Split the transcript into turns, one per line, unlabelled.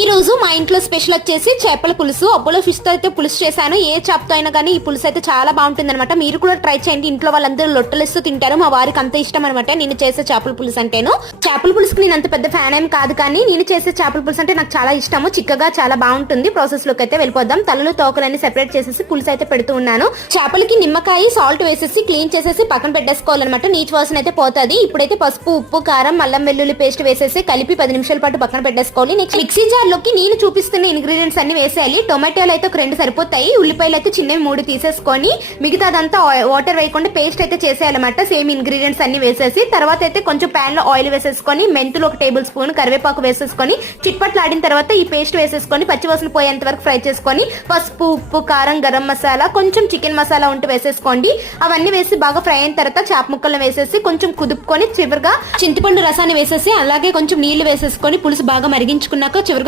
ఈ రోజు మా ఇంట్లో స్పెషల్ వచ్చేసి చేపల పులుసు. అబ్బోలో ఫిష్తో అయితే పులుసు చేశాను. ఏ చేపతో అయినా కానీ ఈ పులుసు అయితే చాలా బాగుంటుంది అనమాట మీరు కూడా ట్రై చేయండి. ఇంట్లో వాళ్ళందరూ లొట్టలిస్తూ తింటారు. మా వారికి అంత ఇష్టం అనమాట నేను చేసే చేపల పులుసు అంటేను. చేపల పులుసుకి నేను అంత పెద్ద ఫ్యాన్ ఏం కాదు కానీ నేను చేసే చేపల పులుసు అంటే నాకు చాలా ఇష్టము. చిక్కగా చాలా బాగుంటుంది. ప్రాసెస్లోకి అయితే వెళ్ళిపోదాం. తలలు తోకలన్నీ సెపరేట్ చేసేసి పులుసు అయితే పెడుతూ ఉన్నాను. చేపలకి నిమ్మకాయ సాల్ట్ వేసేసి క్లీన్ చేసేసి పక్కన పెట్టేసుకోవాలన్నమాట. నీచు వాసన అయితే పోతుంది. ఇప్పుడైతే పసుపు ఉప్పు కారం అల్లం వెల్లుల్లి పేస్ట్ వేసేసి కలిపి పది నిమిషాల పాటు పక్కన పెట్టేసుకోవాలి. నెక్స్ట్ మిక్సీ జార్ లోకి నేను చూపిస్తున్న ఇంగ్రీడియంట్స్ అన్ని వేసేయాలి. టొమాటోలు అయితే ఒక రెండు సరిపోతాయి. ఉల్లిపాయలు అయితే చిన్నవి మూడు తీసేసుకొని మిగతాదంతా వాటర్ వేయకుండా పేస్ట్ అయితే చేసేయాలన్నమాట. సేమ్ ఇంగ్రీడియంట్స్ అన్ని వేసేసి తర్వాత అయితే కొంచెం ప్యాన్లో ఆయిల్ వేసేసుకొని మెంతులు ఒక టేబుల్ స్పూన్ కరివేపాకు వేసేసుకొని చిట్పట్లు ఆడిన తర్వాత ఈ పేస్ట్ వేసేసుకొని పచ్చివాసన పోయేంత వరకు ఫ్రై చేసుకొని పసుపు ఉప్పు కారం గరం మసాలా కొంచెం చికెన్ మసాలా ఉంటే వేసేసుకోండి. అవన్నీ వేసి బాగా ఫ్రై అయిన తర్వాత చేప ముక్కలను వేసేసి కొంచెం కుదుపుకొని చివరిగా చింతపండు రసాన్ని వేసేసి అలాగే కొంచెం నీళ్ళు వేసేసుకొని పులుసు బాగా మరిగించుకున్నాక చివరిగా